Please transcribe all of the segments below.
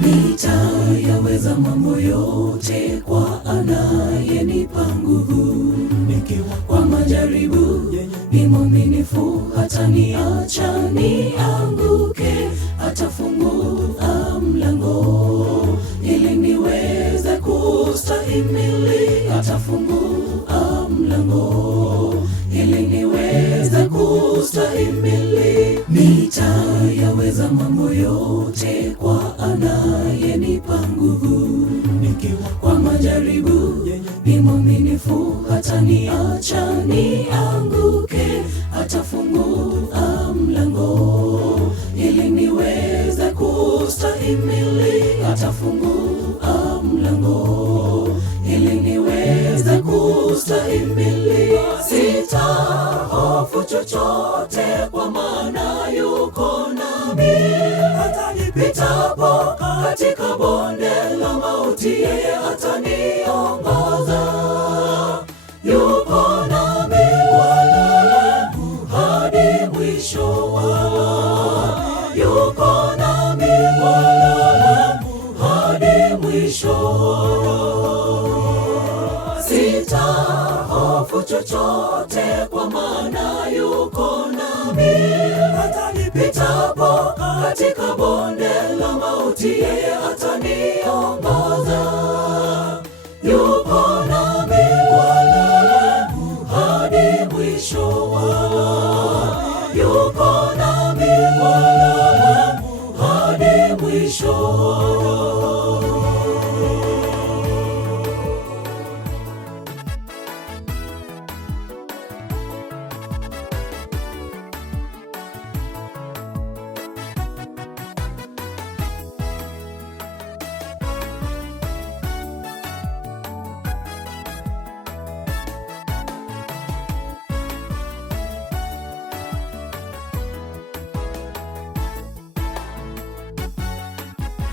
Nitayaweza mambo yote kwa anayenipa nguvu. Kwa majaribu ni mwaminifu, hataniacha nianguke. Atafungua mlango ili niweze kustahimili. Atafungua mlango ili niweze kustahimili. Nitayaweza mambo yote kwa anayenipa nguvu. Kwa majaribu ni mwaminifu, hataniacha nianguke. Atafungua mlango ili niweze kustahimili. Atafungua mlango ili niweze kustahimili. Sitahofu chochote kwa maana yuko nami. Hata nipitapo katika bonde la mauti, yeye ataniongoza. Yuko nami Bwana hadi mwisho wa. Yuko nami Bwana hadi mwisho wa. Sitahofu chochote kwa maana yuko nami. Hata nipitapo katika bonde la mauti, yeye ataniongoza. Yuko nami Bwana hadi mwisho wa. Yuko nami Bwana hadi mwisho wa.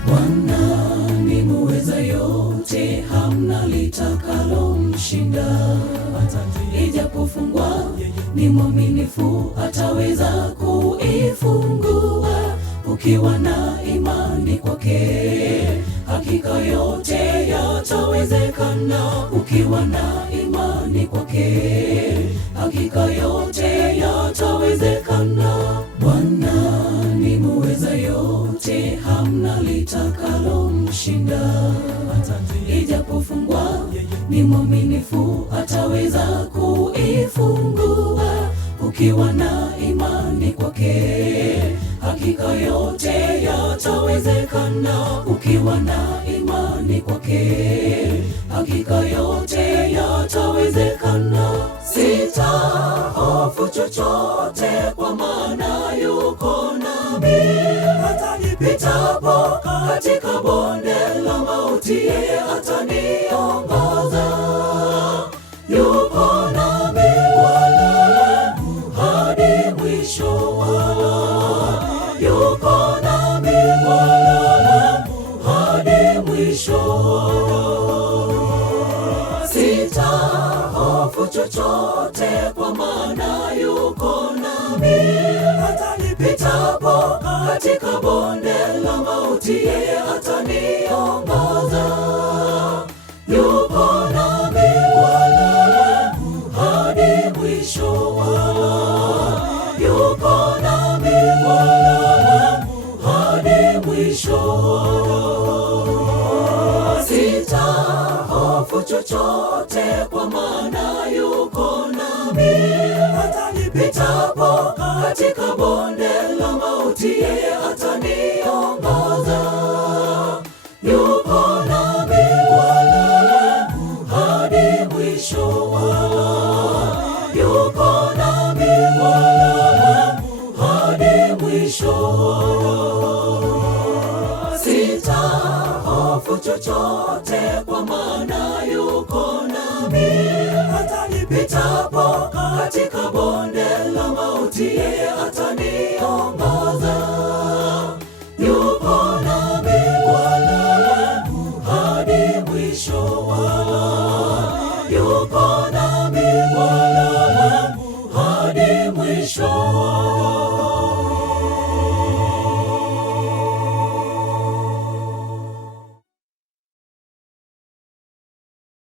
Bwana ni muweza yote, hamna litakalo mshinda. Ijapofungwa ni mwaminifu, ataweza kuifungua. Ukiwa na imani kwake, hakika yote yatawezekana. Ukiwa na imani kwake, hakika yote yatawezekana. Bwana ni muweza yote, hamna litakalo mshinda. Ijapofungwa ni mwaminifu, ataweza kuifungua. Ukiwa na imani kwake, hakika yote yatawezekana. Ukiwa na imani kwake, hakika yote yatawezekana. Sitahofu chochote kwa maana yuko nami. Hata nipitapo katika bonde la mauti, yeye ataniongoza. Yuko nami Bwana hadi mwisho wa. Yuko nami Bwana hadi mwisho wa. Sitahofu chochote kwa maana yuko nami. Hata nipitapo katika bonde la mauti, yeye ataniongoza. Yuko nami Bwana hadi mwisho wa. Yuko nami Bwana hadi mwisho wa. Sitahofu chochote kwa maana yuko nami. Hata nipitapo katika bonde la mauti, yeye ataniongoza. Yuko nami Bwana hadi mwisho wa. Yuko nami Bwana hadi mwisho wa. Sitahofu chochote kwa maana yuko nami.